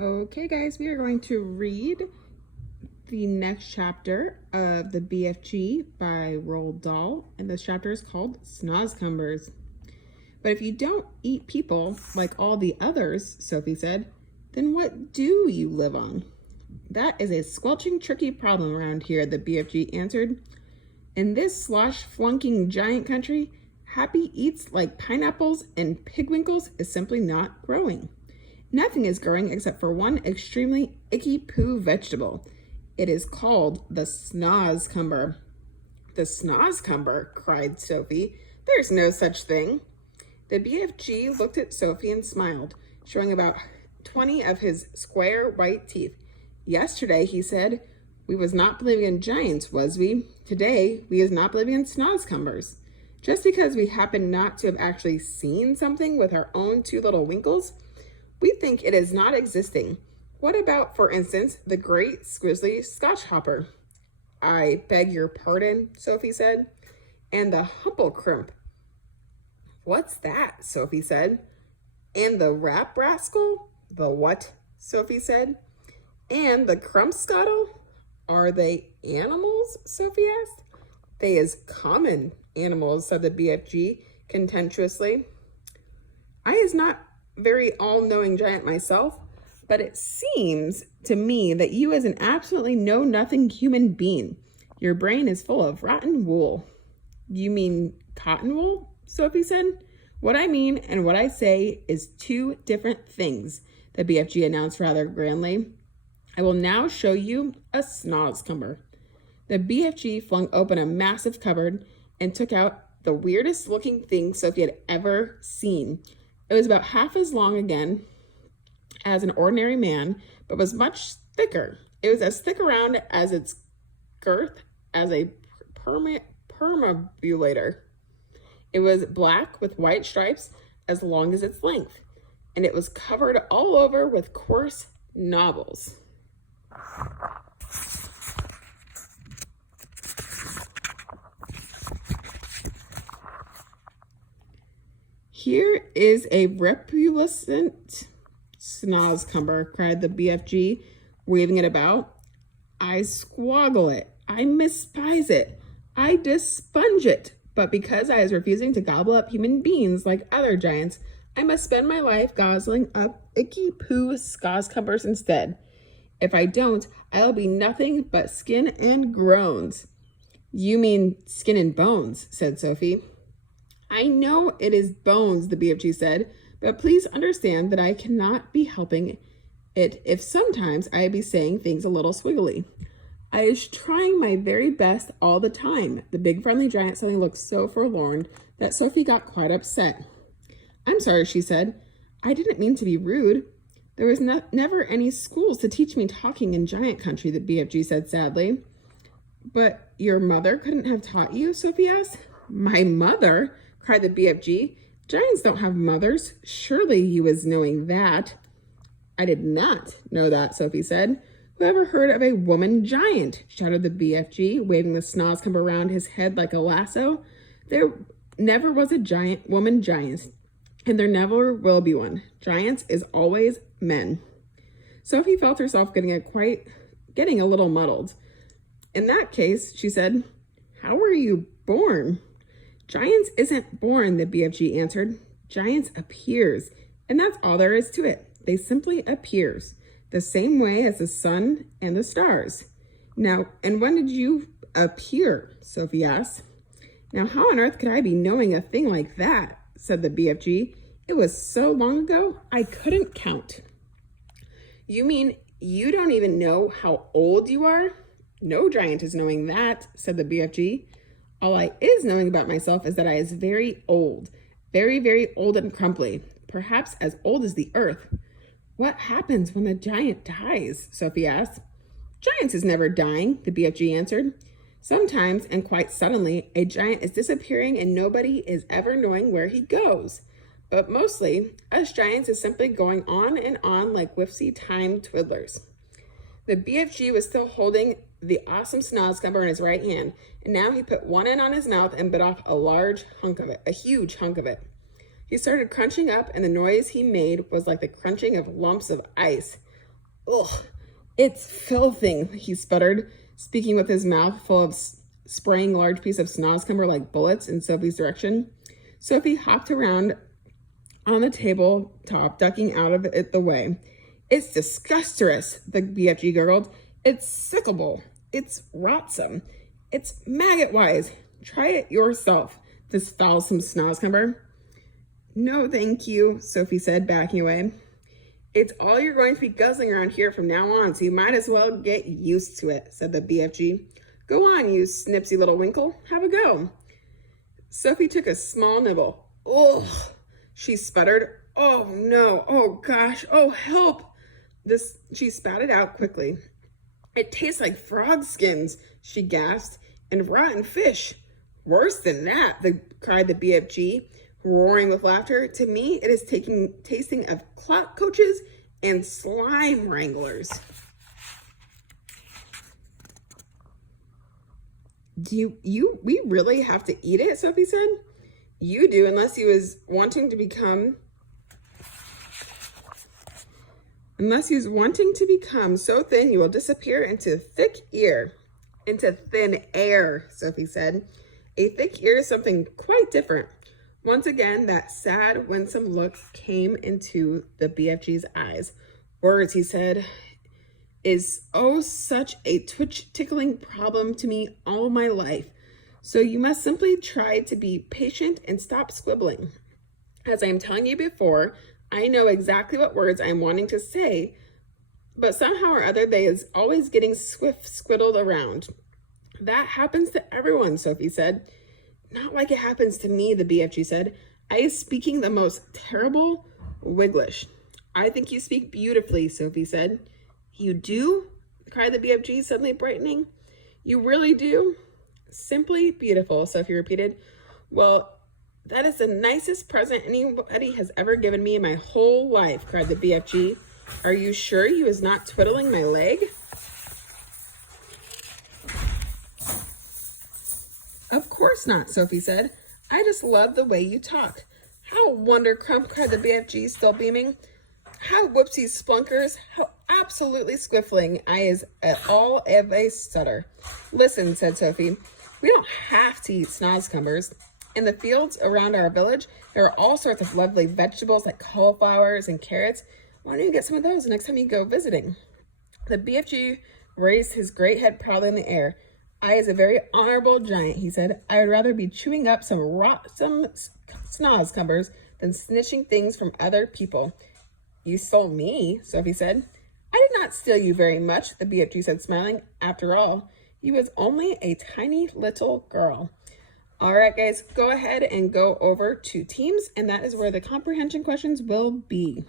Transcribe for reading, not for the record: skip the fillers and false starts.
Okay, guys, we are going to read the next chapter of the BFG by Roald Dahl, and this chapter is called Snozcumbers. But if you don't eat people like all the others, Sophie said, then what do you live on? That is a squelching, tricky problem around here, the BFG answered. In this slosh-flunking giant country, happy eats like pineapples and pigwinkles is simply not growing. Nothing is growing except for one extremely icky poo vegetable. It is called the snozcumber. The snozcumber, cried Sophie. There's no such thing. The BFG looked at Sophie and smiled, showing about 20 of his square white teeth. Yesterday, he said, we was not believing in giants, was we? Today, we is not believing in snozcumbers. Just because we happen not to have actually seen something with our own two little winkles, we think it is not existing. What about, for instance, the great squizzly Scotch hopper? I beg your pardon, Sophie said. And the humplecrimp. What's that? Sophie said. And the rap rascal? The what? Sophie said. And the crumpscuttle? Are they animals? Sophie asked. They is common animals, said the BFG contemptuously. I is not very all-knowing giant myself, but it seems to me that you is an absolutely know-nothing human being. Your brain is full of rotten wool. You mean cotton wool? Sophie said. What I mean and what I say is two different things, the BFG announced rather grandly. I will now show you a snozcumber. The BFG flung open a massive cupboard and took out the weirdest looking thing Sophie had ever seen. It was about half as long again as an ordinary man, but was much thicker. It was as thick around as its girth as a perambulator. It was black with white stripes as long as its length, and it was covered all over with coarse knobbles. Here is a repulsent snozcumber, cried the BFG, waving it about. I squoggle it. I misprise it. I dispunge it. But because I is refusing to gobble up human beings like other giants, I must spend my life gozzling up icky poo snozcumbers instead. If I don't, I'll be nothing but skin and groans. You mean skin and bones, said Sophie. I know it is bones, the BFG said, but please understand that I cannot be helping it if sometimes I be saying things a little swiggly. I is trying my very best all the time. The big friendly giant suddenly looked so forlorn that Sophie got quite upset. I'm sorry, she said. I didn't mean to be rude. There was never any schools to teach me talking in giant country, the BFG said sadly. But your mother couldn't have taught you? Sophie asked. My mother? Cried the BFG. Giants don't have mothers. Surely you was knowing that. I did not know that, Sophie said. Who ever heard of a woman giant? Shouted the BFG, waving the snozcumber around his head like a lasso. There never was a woman giant, and there never will be one. Giants is always men. Sophie felt herself getting a little muddled. In that case, she said, how were you born? Giants isn't born, the BFG answered. Giants appears, and that's all there is to it. They simply appears, the same way as the sun and the stars. Now, and when did you appear? Sophie asked. Now, how on earth could I be knowing a thing like that? Said the BFG. It was so long ago, I couldn't count. You mean you don't even know how old you are? No giant is knowing that, said the BFG. All I is knowing about myself is that I is very old, very, very old and crumply, perhaps as old as the earth. What happens when the giant dies? Sophie asked. Giants is never dying, the BFG answered. Sometimes, and quite suddenly, a giant is disappearing and nobody is ever knowing where he goes. But mostly, us giants is simply going on and on like whipsy time twiddlers. The BFG was still holding the awesome snozcumber in his right hand, and now he put one end on his mouth and bit off a huge hunk of it. He started crunching up, and the noise he made was like the crunching of lumps of ice. Ugh, it's filthy, he sputtered, speaking with his mouth full of spraying large piece of snozcumber like bullets in Sophie's direction. Sophie hopped around on the tabletop, ducking out of it the way. It's disgusterous, the BFG gurgled. It's sickable. It's rotsome. It's maggot-wise. Try it yourself, this foulsome snozcumber. No, thank you, Sophie said, backing away. It's all you're going to be guzzling around here from now on, so you might as well get used to it, said the BFG. Go on, you snipsy little winkle. Have a go. Sophie took a small nibble. Ugh, she sputtered. Oh, no. Oh, gosh. Oh, help. She spat it out quickly. It tastes like frog skins, she gasped, and rotten fish. Worse than that, cried the BFG, roaring with laughter. To me, it is tasting of clock coaches and slime wranglers. We really have to eat it, Sophie said. You do, unless he was wanting to become so thin you will disappear into thin air, Sophie said. A thick ear is something quite different. Once again, that sad, winsome look came into the BFG's eyes. Words, he said, is such a tickling problem to me all my life. So you must simply try to be patient and stop squibbling. As I am telling you before, I know exactly what words I am wanting to say, but somehow or other they is always getting squiddled around. That happens to everyone, Sophie said. Not like it happens to me, the BFG said. I is speaking the most terrible Wiglish. I think you speak beautifully, Sophie said. You do? Cried the BFG, suddenly brightening. You really do? Simply beautiful, Sophie repeated. Well, that is the nicest present anybody has ever given me in my whole life, cried the BFG. Are you sure you is not twiddling my leg? Of course not, Sophie said. I just love the way you talk. How wondercrump, cried the BFG, still beaming. How whoopsie splunkers, how absolutely squiffling I is at all of a stutter. Listen, said Sophie, we don't have to eat snozcumbers. In the fields around our village, there are all sorts of lovely vegetables like cauliflowers and carrots. Why don't you get some of those next time you go visiting? The BFG raised his great head proudly in the air. I is a very honorable giant, he said. I would rather be chewing up some snozcumbers than snitching things from other people. You stole me, Sophie said. I did not steal you very much, the BFG said, smiling. After all, you was only a tiny little girl. All right, guys, go ahead and go over to Teams, and that is where the comprehension questions will be.